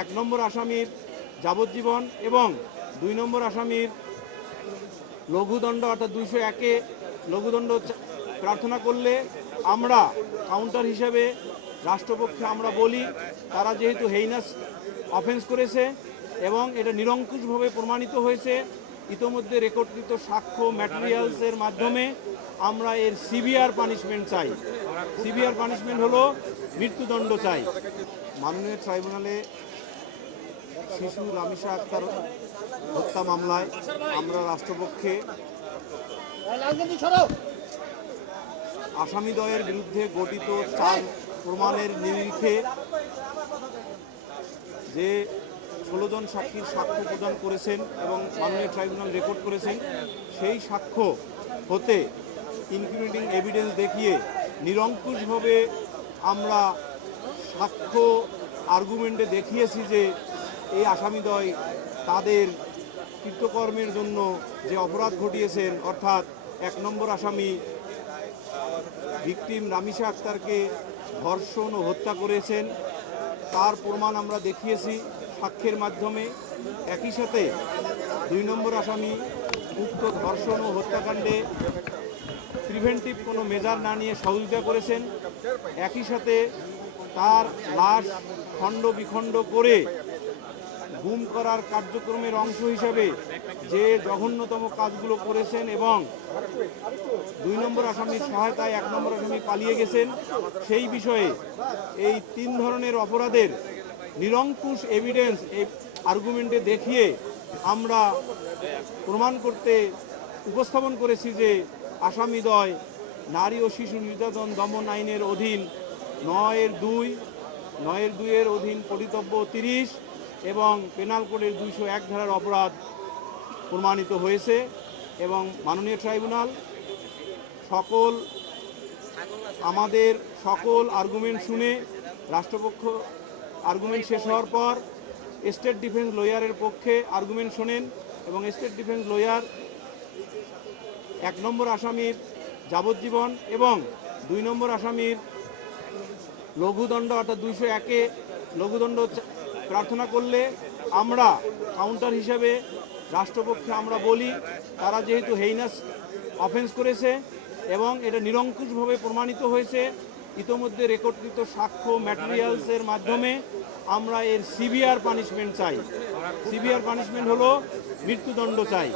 এক নম্বর আসামির যাবজ্জীবন এবং ২ নম্বর আসামির লঘুদণ্ড অর্থাৎ ২০১-এ লঘুদণ্ড প্রার্থনা করলে আমরা কাউন্টার হিসেবে রাষ্ট্রপক্ষে আমরা বলি তারা যেহেতু হেইনাস অফেন্স করেছে এবং এটা নিরঙ্কুশভাবে প্রমাণিত হয়েছে ইতোমধ্যে রেকর্ডকৃত সাক্ষ্য ম্যাটেরিয়ালসের মাধ্যমে আমরা এর সিভিয়ার পানিশমেন্ট চাই। সিভিয়ার পানিশমেন্ট হলো মৃত্যুদণ্ড চাই। মাননীয় ট্রাইব্যুনালে শিশু রামিসা আক্তার হত্যা মামলায় আমরা রাষ্ট্রপক্ষে আসামিদ্বয়ের বিরুদ্ধে গঠিত 4 প্রমাণের নিরিখে যে 16 জন সাক্ষীর সাক্ষ্য প্রদান করেছেন এবং মাননীয় ট্রাইব্যুনাল রেকর্ড করেছেন, সেই সাক্ষ্য হতে ইনক্রিমিনেটিং এভিডেন্স দেখিয়ে নিরঙ্কুশভাবে আমরা সাক্ষ্য আর্গুমেন্টে দেখিয়েছি যে এই আসামিদ্বয় তাদের কৃতকর্মের জন্য যে অপরাধ ঘটিয়েছেন, অর্থাৎ 1 নম্বর আসামি ভিকটিম রামিসা আক্তারকে ধর্ষণ ও হত্যা করেছেন, তার প্রমাণ আমরা দেখিয়েছি সাক্ষ্যের মাধ্যমে। একই সাথে 2 নম্বর আসামি উক্ত ধর্ষণ ও হত্যাকাণ্ডে প্রিভেন্টিভ কোনো মেজার না নিয়ে সহযোগিতা করেছেন। একই সাথে তার লাশ খণ্ড বিখণ্ড করে গুম করার কার্যক্রমের অংশ হিসাবে যে জঘন্যতম কাজগুলো করেছেন এবং 2 নম্বর আসামির সহায়তায় 1 নম্বর আসামি পালিয়ে গেছেন, সেই বিষয়ে এই 3 ধরনের অপরাধের নিরঙ্কুশ এভিডেন্স এই আর্গুমেন্টে দেখিয়ে আমরা প্রমাণ করতে উপস্থাপন করেছি যে আসামিদ্বয় নারী ও শিশু নির্যাতন দমন আইনের অধীন 9-এর অধীন পরিতব্য 30 এবং পেনাল কোডের 201 ধারার অপরাধ প্রমাণিত হয়েছে। এবং মাননীয় ট্রাইব্যুনাল আমাদের সকল আর্গুমেন্ট শুনে রাষ্ট্রপক্ষ আর্গুমেন্ট শেষ হওয়ার পর স্টেট ডিফেন্স লয়ারের পক্ষে আর্গুমেন্ট শোনেন এবং স্টেট ডিফেন্স লয়ার 1 নম্বর আসামির যাবজ্জীবন এবং 2 নম্বর আসামির লঘুদণ্ড অর্থাৎ 201-এ লঘুদণ্ড প্রার্থনা করলে আমরা কাউন্টার হিসেবে রাষ্ট্রপক্ষে আমরা বলি তারা যেহেতু হেইনাস অফেন্স করেছে এবং এটা নিরঙ্কুশভাবে প্রমাণিত হয়েছে ইতোমধ্যে রেকর্ডকৃত সাক্ষ্য ম্যাটেরিয়ালসের মাধ্যমে আমরা এর সিভিয়ার পানিশমেন্ট চাই। সিভিয়ার পানিশমেন্ট হলো মৃত্যুদণ্ড চাই।